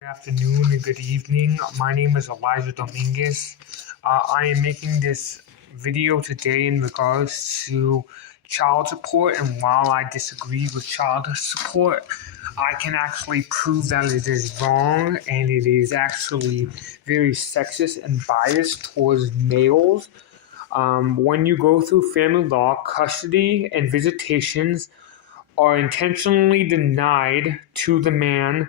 Good afternoon and good evening. My name is Elijah Dominguez. I am making this video today in regards to child support, and while I disagree with child support, I can actually prove that it is wrong and it is actually very sexist and biased towards males. When you go through family law, custody and visitations are intentionally denied to the man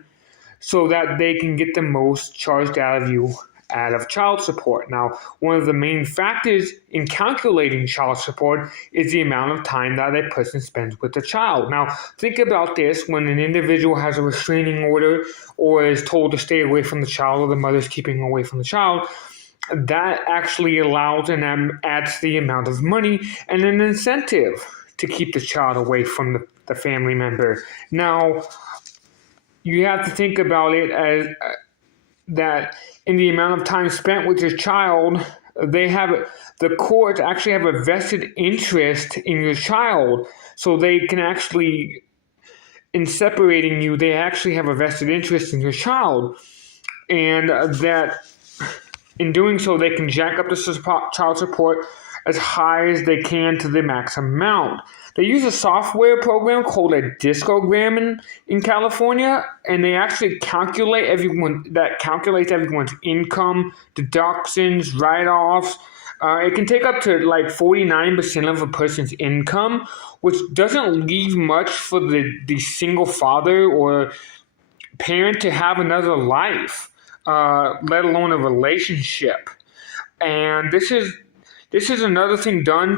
so that they can get the most charged out of you out of child support. Now, one of the main factors in calculating child support is the amount of time that a person spends with the child. Now, think about this: when an individual has a restraining order or is told to stay away from the child, or the mother's keeping away from the child, that actually allows and adds the amount of money and an incentive to keep the child away from the family member. Now, you have to think about it as that in the amount of time spent with your child, the courts actually have a vested interest in your child, so they can actually, in separating you, they actually have a vested interest in your child, and that in doing so, they can jack up the child support as high as they can to the max amount. They use a software program called a discogram in California, and they actually calculates everyone's income, deductions, write-offs. It can take up to like 49% of a person's income, which doesn't leave much for the single father or parent to have another life, let alone a relationship. And this is another thing done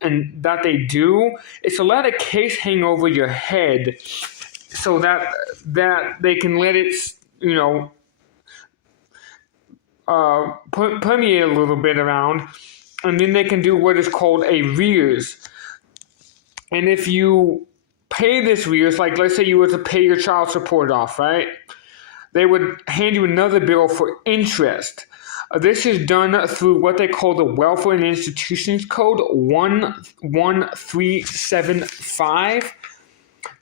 and that they do is to let a case hang over your head so that they can let it, permeate a little bit around, and then they can do what is called a rears. And if you pay this rears, like let's say you were to pay your child support off, right? They would hand you another bill for interest. This is done through what they call the Welfare and Institutions Code 11375.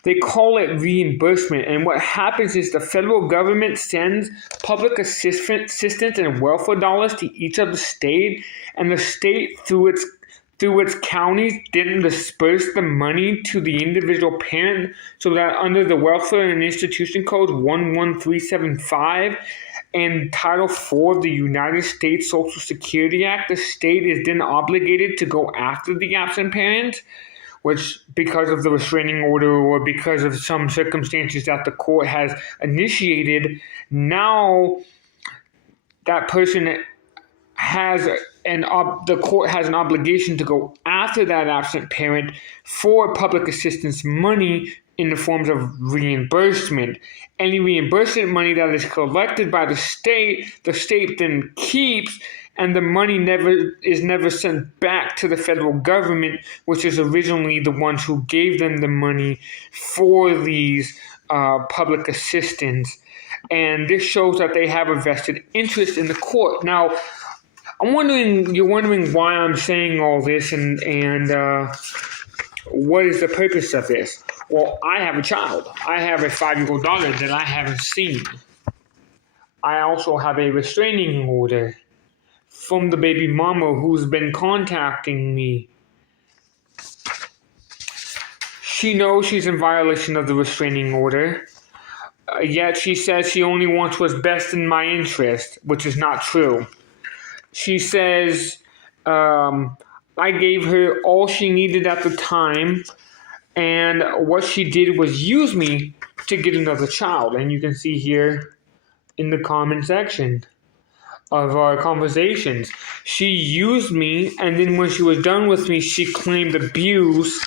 They call it reimbursement. And what happens is the federal government sends public assistance and welfare dollars to each of the state, and the state, through its counties, didn't disperse the money to the individual parent, so that under the Welfare and Institution Code 11375 and Title IV of the United States Social Security Act, the state is then obligated to go after the absent parent, which, because of the restraining order or because of some circumstances that the court has initiated, now that person has the court has an obligation to go after that absent parent for public assistance money in the forms of reimbursement. Any reimbursement money that is collected by the state then keeps, and the money is never sent back to the federal government, which is originally the ones who gave them the money for these public assistance. And this shows that they have a vested interest in the court. Now, you're wondering why I'm saying all this and what is the purpose of this? Well, I have a child. I have a 5-year-old daughter that I haven't seen. I also have a restraining order from the baby mama who's been contacting me. She knows she's in violation of the restraining order, yet she says she only wants what's best in my interest, which is not true. She says I gave her all she needed at the time, and what she did was use me to get another child. And you can see here in the comment section of our conversations, she used me, and then when she was done with me, she claimed abuse.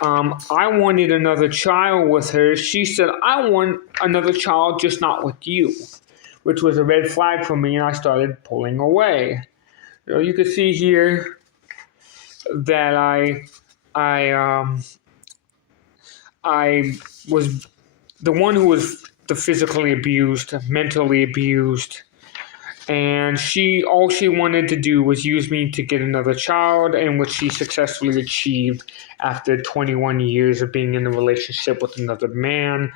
I wanted another child with her. She said, I want another child, just not with you, which was a red flag for me, and I started pulling away. So you can see here that I was the one who was the physically abused, mentally abused, and all she wanted to do was use me to get another child, and which she successfully achieved after 21 years of being in a relationship with another man.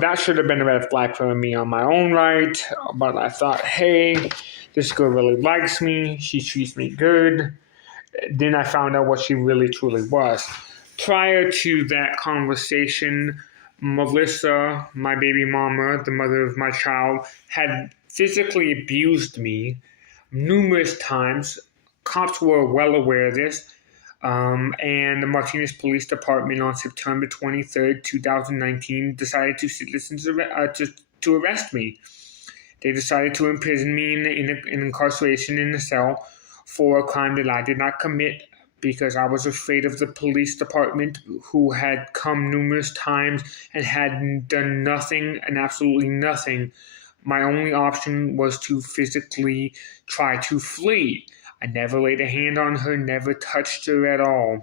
That should have been a red flag for me on my own right, but I thought, hey, this girl really likes me. She treats me good. Then I found out what she really truly was. Prior to that conversation, Melissa, my baby mama, the mother of my child, had physically abused me numerous times. Cops were well aware of this. And the Martinez Police Department on September 23rd, 2019, decided to arrest me. They decided to imprison me in incarceration in a cell for a crime that I did not commit because I was afraid of the police department, who had come numerous times and had done nothing and absolutely nothing. My only option was to physically try to flee. I never laid a hand on her, never touched her at all.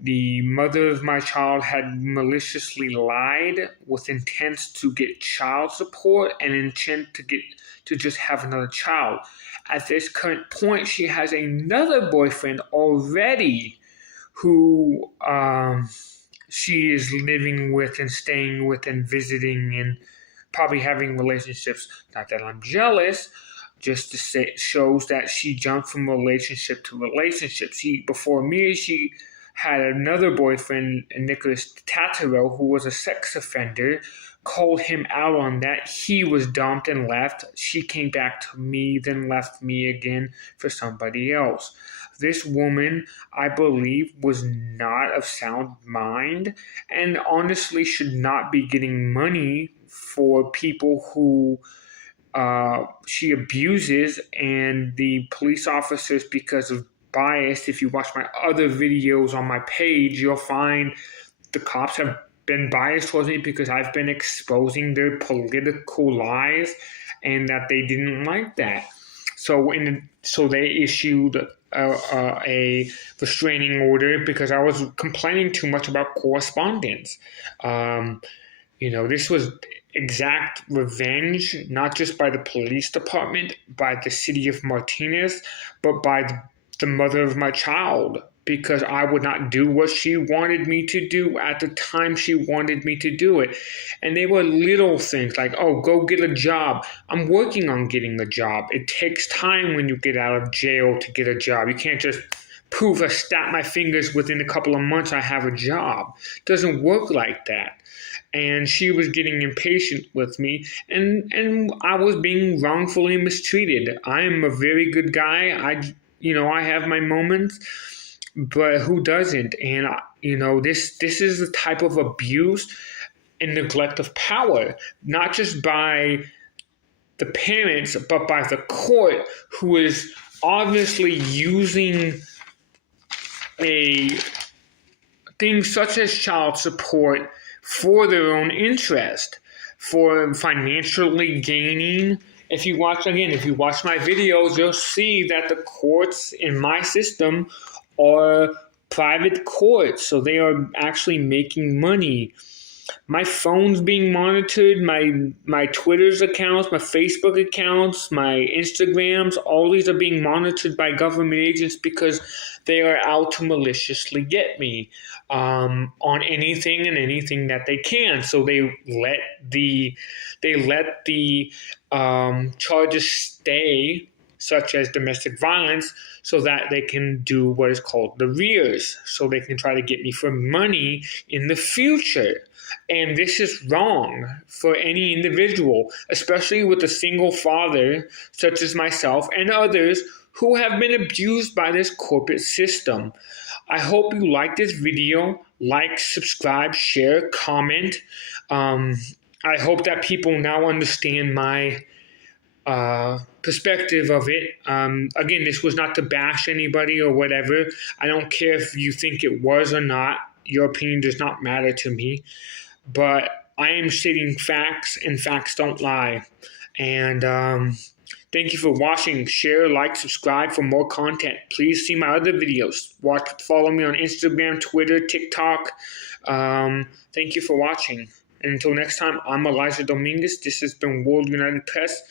The mother of my child had maliciously lied with intent to get child support and intent to just have another child. At this current point, she has another boyfriend already who she is living with and staying with and visiting and probably having relationships. Not that I'm jealous, just to say, shows that she jumped from relationship to relationship. Before me, she had another boyfriend, Nicholas Tataro, who was a sex offender, called him out on that. He was dumped and left. She came back to me, then left me again for somebody else. This woman, I believe, was not of sound mind and honestly should not be getting money for people who she abuses, and the police officers, because of bias. If you watch my other videos on my page, you'll find the cops have been biased towards me because I've been exposing their political lies and that they didn't like that. So they issued a restraining order because I was complaining too much about correspondence. This was exact revenge, not just by the police department, by the city of Martinez, but by the mother of my child, because I would not do what she wanted me to do at the time she wanted me to do it. And they were little things like, oh, go get a job. I'm working on getting a job. It takes time when you get out of jail to get a job. You can't just poof, I snap my fingers within a couple of months I have a job. It doesn't work like that. And she was getting impatient with me, and I was being wrongfully mistreated. I am a very good guy. I have my moments, but who doesn't? And this is the type of abuse and neglect of power, not just by the parents, but by the court, who is obviously using a thing such as child support for their own interest, for financially gaining. If you watch my videos, you'll see that the courts in my system are private courts, so they are actually making money. My phone's being monitored, my Twitter's accounts, my Facebook accounts, my Instagrams, all these are being monitored by government agents because they are out to maliciously get me on anything and anything that they can. So they let the charges stay, such as domestic violence, so that they can do what is called the rears, so they can try to get me for money in the future. And this is wrong for any individual, especially with a single father such as myself and others who have been abused by this corporate system. I hope you like this video. Like, subscribe, share, comment. I hope that people now understand my perspective of it. Again, this was not to bash anybody or whatever. I don't care if you think it was or not. Your opinion does not matter to me. But I am stating facts, and facts don't lie. And thank you for watching. Share, like, subscribe for more content. Please see my other videos. Follow me on Instagram, Twitter, TikTok. Thank you for watching. And until next time, I'm Elijah Dominguez. This has been World United Press.